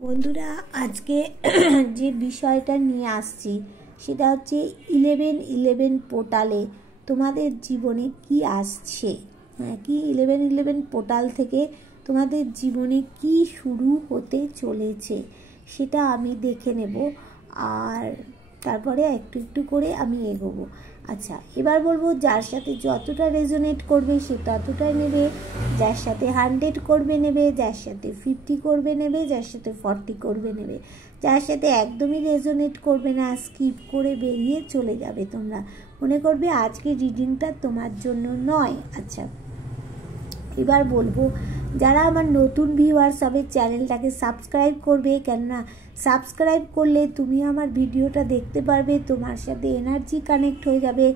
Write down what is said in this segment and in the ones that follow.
বন্ধুরা আজকে যে বিষয়টা নিয়ে আসছি সেটা হচ্ছে 1111 পোর্টালে তোমাদের জীবনে কি আসছে, কি 1111 পোর্টাল থেকে তোমাদের জীবনে কি শুরু হতে চলেছে সেটা আমি দেখে নেব, আর তারপরে একটু একটু করে আমি এগোবো। আচ্ছা, এবার বলবো যার সাথে যতটা রেজোনেট করবে সে ততটাই নেবে, যার সাথে 100 করবে নেবে, যার সাথে 50 করবে নেবে, যার সাথে 40 করবে নেবে, যার সাথে একদমই রেজোনেট করবে না স্কিপ করে বেরিয়ে চলে যাবে। তোমরা মনে করবে আজকে রিডিংটা তোমার জন্য নয়। আচ্ছা, এবার বলবো যারা আমার নতুন ভিউয়ার্স হবে চ্যানেলটাকে সাবস্ক্রাইব করবে, কেননা সাবস্ক্রাইব করলে তুমি আমার ভিডিওটা দেখতে পারবে, তোমার সাথে এনার্জি কানেক্ট হয়ে যাবে।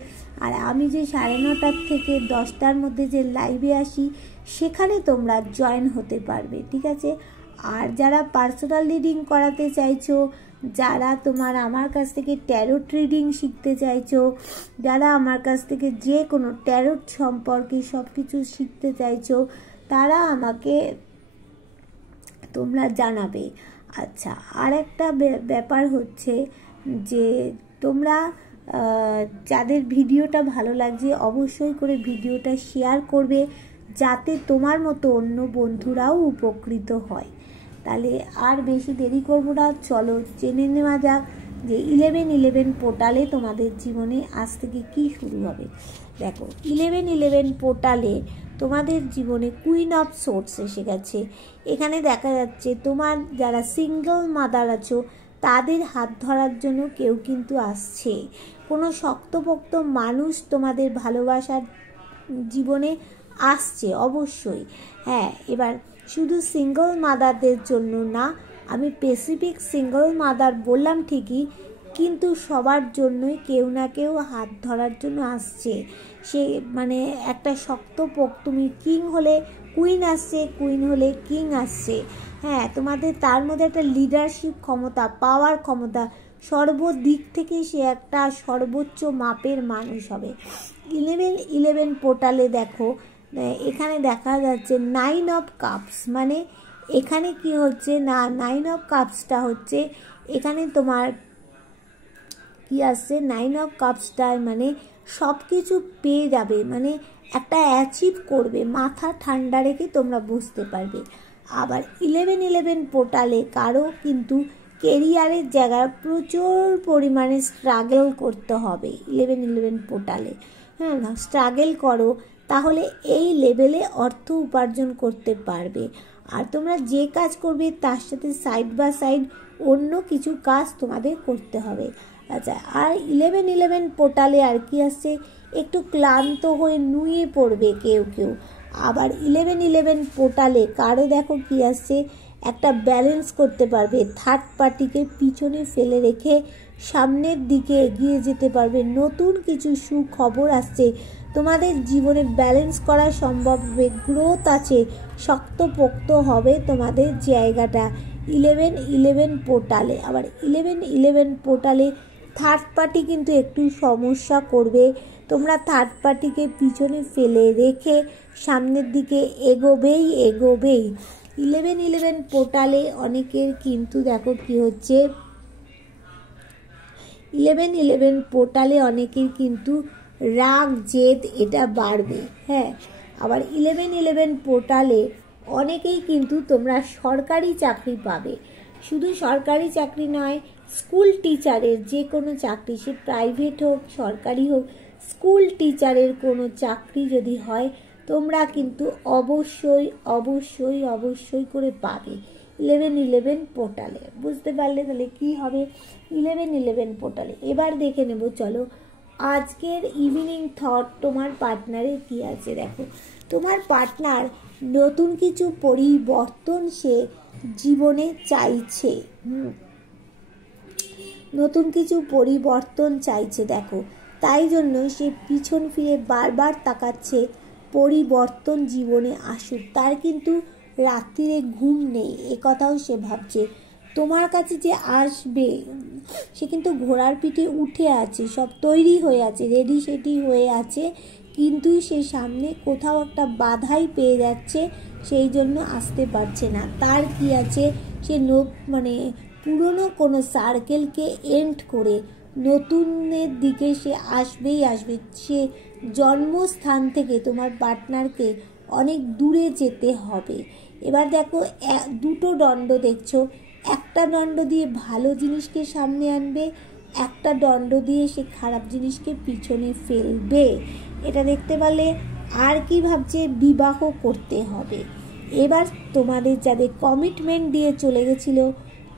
আর আমি যে 9:30 থেকে 10টার মধ্যে যে লাইভে আসি সেখানে তোমরা জয়েন হতে পারবে, ঠিক আছে? আর যারা পার্সোনাল রিডিং করাতে চাইছো, যারা তোমার আমার কাছ থেকে ট্যারোট রিডিং শিখতে চাইছো, যারা আমার কাছ থেকে যে কোনো ট্যারোট সম্পর্কে সব কিছু শিখতে চাইছো, তারা আমাকে তোমরা জানাবে। আচ্ছা, আর একটা ব্যাপার হচ্ছে যে তোমরা যাদের ভিডিওটা ভালো লাগছে অবশ্যই করে ভিডিওটা শেয়ার করবে, যাতে তোমার মতো অন্য বন্ধুরাও উপকৃত হয়। তাহলে আর বেশি দেরি করব না, চলো জেনে নেওয়া যাক যে 1111 পোর্টালে তোমাদের জীবনে আজ থেকে কী শুরু হবে। দেখো, 1111 পোর্টালে তোমাদের জীবনে কুইন অফ সোর্স এসে গেছে। এখানে দেখা যাচ্ছে তোমার যারা সিঙ্গল মাদার আছো তাদের হাত ধরার জন্য কেউ কিন্তু আসছে। কোনো শক্তপোক্ত মানুষ তোমাদের ভালোবাসার জীবনে আসছে অবশ্যই। হ্যাঁ, এবার শুধু সিঙ্গল মাদারদের জন্য না, আমি স্পেসিফিক সিঙ্গল মাদার বললাম ঠিকই, কিন্তু সবার জন্যই কেউ না কেউ হাত ধরার জন্য আসছে। সে মানে একটা শক্তপোক্ত, তুমি কিং হলে কুইন আসছে, কুইন হলে কিং আসছে। হ্যাঁ, তোমাদের তার মধ্যে একটা লিডারশিপ ক্ষমতা, পাওয়ার ক্ষমতা, সর্বদিক থেকে সে একটা সর্বোচ্চ মাপের মানুষ হবে। 1111 পোর্টালে দেখো, এখানে দেখা যাচ্ছে 9 অফ কাপস, মানে এখানে কি হচ্ছে না, 9 অফ কাপসটা হচ্ছে এখানে তোমার কি আসছে, 9 অফ কাপসটা মানে সব কিছু পেয়ে যাবে, মানে একটা অ্যাচিভ করবে, মাথা ঠান্ডা রেখে তোমরা বুঝতে পারবে। আবার 1111 পোর্টালে কারো কিন্তু কেরিয়ারের জায়গায় প্রচুর পরিমাণে স্ট্রাগল করতে হবে 1111 পোর্টালে। হ্যাঁ, স্ট্রাগল করো তাহলে এই লেভেলে অর্থ উপার্জন করতে পারবে। আর তোমরা যে কাজ করবে তার সাথে সাইড বাই সাইড অন্য কিছু কাজ তোমাদের করতে হবে। আচ্ছা, আর 1111 পোর্টালে আর কি আসছে, একটু ক্লান্ত হয়ে নুয়ে পড়বে কেউ কেউ। আবার 1111 পোর্টালে কারো দেখো কি আসছে, একটা ব্যালেন্স করতে পারবে, থার্ড পার্টিকে পিছনে ফেলে রেখে সামনের দিকে এগিয়ে যেতে পারবে। নতুন কিছু সুখবর আসছে, তোমাদের জীবনে ব্যালেন্স করা সম্ভব হবে, গ্রোথ আছে, শক্তপোক্ত হবে তোমাদের জায়গাটা 1111 পোর্টালে। আবার 1111 পোর্টালে থার্ড পার্টি কিন্তু একটু সমস্যা করবে, তোমরা থার্ড পার্টিকে পিছনে ফেলে রেখে সামনের দিকে এগোবেই। 1111 পোর্টালে অনেকের কিন্তু দেখো কি হচ্ছে, 1111 পোর্টালে অনেকের কিন্তু রাগ জেদ এটা বাড়বে। হ্যাঁ, আবার 1111 পোর্টালে অনেকেই কিন্তু তোমরা সরকারি চাকরি পাবে। শুধু সরকারি চাকরি নয়, স্কুল টিচারের যে কোনো চাকরি, সে প্রাইভেট হোক সরকারি হোক, স্কুল টিচারের কোনো চাকরি যদি হয় তোমরা কিন্তু অবশ্যই অবশ্যই অবশ্যই করে পাবে 1111 পোর্টালে। বুঝতে পারলে তাহলে কি হবে 1111 পোর্টালে। এবার দেখে নেব, চলো আজকের ইভিনিং থট তোমার পার্টনারের কি আছে। দেখো, তোমার পার্টনার নতুন কিছু পরিবর্তন সে জীবনে চাইছে, নতুন কিছু পরিবর্তন চাইছে। দেখো, তাই জন্য সে পিছন ফিরে বারবার তাকাচ্ছে পরিবর্তন জীবনে আসুক। তার কিন্তু রাত্রিরে ঘুম নেই, এ কথাও সে ভাবছে। তোমার কাছে যে আসবে সে কিন্তু ঘোড়ার পিঠে উঠে আছে, সব তৈরি হয়ে আছে, রেডি সেডি হয়ে আছে, কিন্তু সে সামনে কোথাও একটা বাধাই পেয়ে যাচ্ছে, সেই জন্য আসতে পারছে না। তার কি আছে, সে মানে পুরনো কোনো সার্কেলকে এন্ড করে নতুনের দিকে সে আসবেই আসবে। সে জন্মস্থান থেকে তোমার পার্টনারকে অনেক দূরে যেতে হবে। এবার দেখো দুটো দণ্ড দেখছো, একটা দণ্ড দিয়ে ভালো জিনিসকে সামনে আনবে, একটা দণ্ড দিয়ে সে খারাপ জিনিসকে পিছনে ফেলবে। এটা দেখতে পারলে। আর কি ভাবছে, বিবাহ করতে হবে। এবার তোমাদের যাদের কমিটমেন্ট দিয়ে চলে গেছিলো,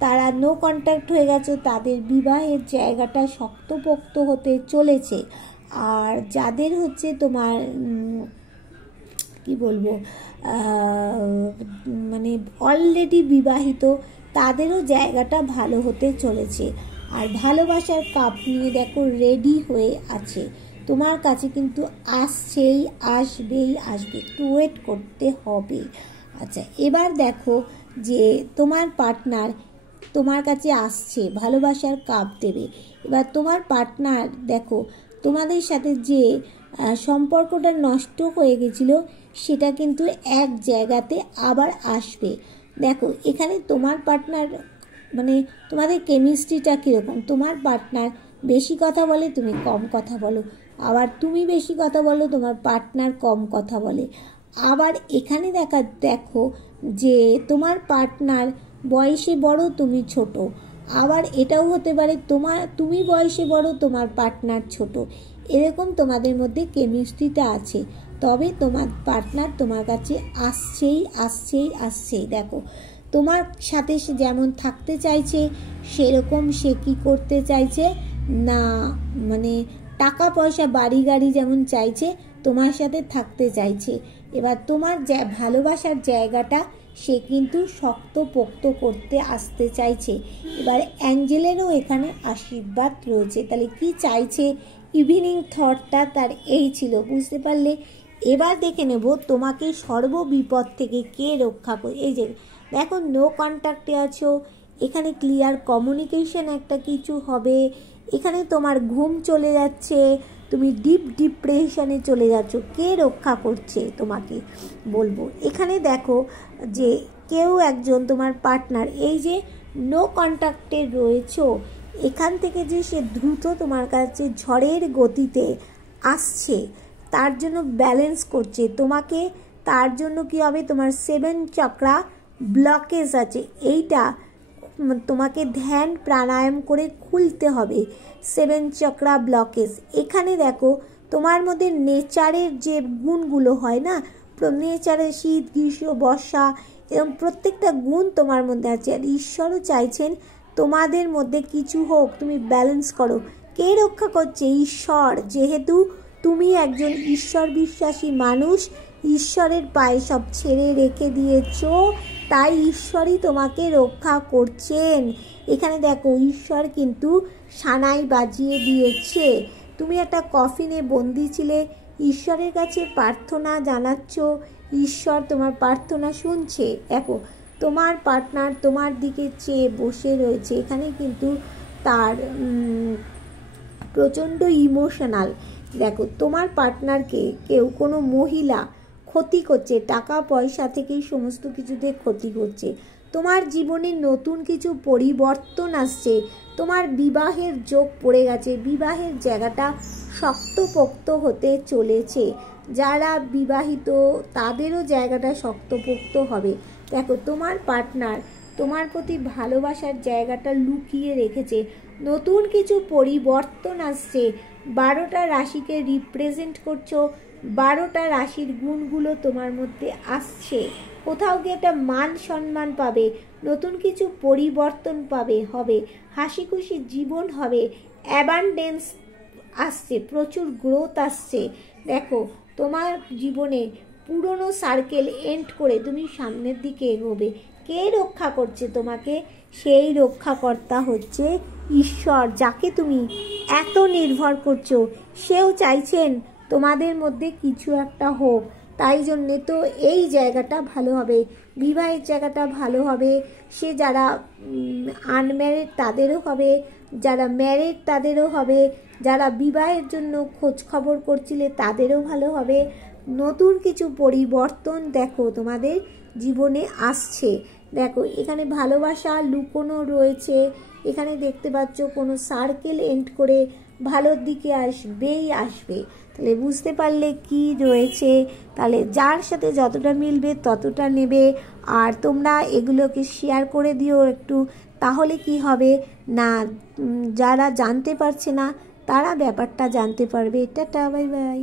তারা নো কন্ট্যাক্ট হয়ে গেছো, তাদের বিবাহের জায়গাটা শক্তপোক্ত হতে চলেছে। আর যাদের হচ্ছে তোমার কি বলবো, মানে অলরেডি বিবাহিত, তাদেরও জায়গাটা ভালো হতে চলেছে। আর ভালোবাসার কাপ নিয়ে দেখো রেডি হয়ে আছে, তোমার কাছে কিন্তু আসবেই, একটু ওয়েট করতে হবে। আচ্ছা, এবার দেখো যে তোমার পার্টনার তোমার কাছে আসছে, ভালোবাসার কাপ দেবে। এবার তোমার পার্টনার দেখো তোমাদের সাথে যে সম্পর্কটা নষ্ট হয়ে গেছিল, সেটা কিন্তু এক জায়গাতে আবার আসবে। দেখো এখানে তোমার পার্টনার মানে তোমাদের কেমিস্ট্রিটা কীরকম, তোমার পার্টনার বেশি কথা বলে, তুমি কম কথা বলো, আবার তুমি বেশি কথা বলো, তোমার পার্টনার কম কথা বলে। আবার এখানে দেখো যে তোমার পার্টনার বয়সে বড়, তুমি ছোট। আবার এটাও হতে পারে তুমি বয়সে বড়, তোমার পার্টনার ছোট। এরকম তোমাদের মধ্যে কেমিস্ট্রিটা আছে, তবে তোমার পার্টনার তোমার কাছে আসছেই। দেখো তোমার সাথে সে যেমন থাকতে চাইছে, সেরকম সে কি করতে চাইছে না, মানে টাকা পয়সা বাড়ি গাড়ি যেমন চাইছে, তোমার সাথে থাকতে চাইছে। এবার তোমার ভালোবাসার জায়গাটা সে কিন্তু শক্তপোক্ত করতে আসতে চাইছে। এবার অ্যাঞ্জেলেরও এখানে আশীর্বাদ রয়েছে। তাহলে কি চাইছে, ইভিনিং থটটা তার এই ছিল, বুঝতে পারলে। এবার দেখে নেব তোমাকে সর্ববিপদ থেকে কে রক্ষা করে। এই যে দেখো নো কন্ট্যাক্টে আছো, এখানে ক্লিয়ার কমিউনিকেশন একটা কিছু হবে, এখানে তোমার ঘুম চলে যাচ্ছে, তুমি ডিপ ডিপ্রেশনে চলে যাচ্ছ। কে রক্ষা করছে তোমাকে বলবো। এখানে দেখো যে কেউ একজন তোমার পার্টনার, এই যে নো কন্ট্যাক্টে রয়েছো, এখান থেকে যে সে দ্রুত তোমার কাছে ঝড়ের গতিতে আসছে, তার জন্য ব্যালেন্স করছে তোমাকে। তার জন্য কি হবে, তোমার 7 চক্রা ব্লকেজ আছে, এইটা তোমাকে ধ্যান প্রাণায়াম করে খুলতে হবে। 7 চক্রা ব্লকেজ। এখানে দেখো তোমার মধ্যে নেচারের যে গুণগুলো হয় না, নেচারের শীত গ্রীষ্ম বর্ষা, এরকম প্রত্যেকটা গুণ তোমার মধ্যে আছে। আর ঈশ্বরও চাইছেন তোমাদের মধ্যে কিছু হোক, তুমি ব্যালেন্স করো। কে রক্ষা করছে, ঈশ্বর। যেহেতু তুমি একজন ঈশ্বর বিশ্বাসী মানুষ, ঈশ্বরের পায়ে সব ছেড়ে রেখে দিয়েছো, তাই ঈশ্বরই তোমাকে রক্ষা করছেন। এখানে দেখো ঈশ্বর কিন্তু সানাই বাজিয়ে দিয়েছে। তুমি একটা কফিনে বন্দি ছিলে, ঈশ্বরের কাছে প্রার্থনা জানাচ্ছ, ঈশ্বর তোমার প্রার্থনা শুনছে। দেখো তোমার পার্টনার তোমার দিকে চেয়ে বসে রয়েছে, এখানে কিন্তু তার প্রচণ্ড ইমোশনাল। দেখো তোমার পার্টনারকে কেউ কোনো মহিলা ক্ষতি করছে, টাকা পয়সা থেকেই সমস্ত কিছুতে ক্ষতি করছে। তোমার জীবনে নতুন কিছু পরিবর্তন আসছে, তোমার বিবাহের যোগ পড়ে গেছে, বিবাহের জায়গাটা শক্তপোক্ত হতে চলেছে। যারা বিবাহিত তাদেরও জায়গাটা শক্তপোক্ত হবে। দেখো তোমার পার্টনার তোমার প্রতি ভালোবাসার জায়গাটা লুকিয়ে রেখেছে, নতুন কিছু পরিবর্তন আসছে। 12টা রাশিকে রিপ্রেজেন্ট করছো, 12টা রাশির গুণগুলো তোমার মধ্যে আসছে। কোথাও গিয়ে একটা মান সম্মান পাবে, নতুন কিছু পরিবর্তন হবে, হাসি খুশি জীবন হবে, অ্যাবান্ডেন্স আসছে, প্রচুর গ্রোথ আসছে। দেখো তোমার জীবনে পুরনো সার্কেল এন্ড করে তুমি সামনের দিকে এগোবে। কে রক্ষা করছে তোমাকে, সেই রক্ষাকর্তা হচ্ছে ঈশ্বর, যাকে তুমি এত নির্ভর করছো। সেও চাইছেন তোমাদের মধ্যে কিছু একটা হোক, তাই জন্যে তো এই জায়গাটা ভালো হবে, বিবাহের জায়গাটা ভালো হবে। সে যারা আনম্যারিড তাদেরও হবে, যারা ম্যারিড তাদেরও হবে, যারা বিবাহের জন্য খোঁজ খবর করছিলে তাদেরও ভালো হবে। নতুন কিছু পরিবর্তন দেখো তোমাদের জীবনে আসছে। দেখো এখানে ভালোবাসা লুকোনো রয়েছে, এখানে দেখতে পাচ্ছ কোনো সার্কেল এন্ড করে ভালোর দিকে আসবেই আসবে। তাহলে বুঝতে পারলে কি রয়েছে, তাহলে যার সাথে যতটা মিলবে ততটা নেবে। আর তোমরা এগুলোকে শেয়ার করে দিও একটু, তাহলে কি হবে না যারা জানতে পারছে না তারা ব্যাপারটা জানতে পারবে। Tata, bye bye.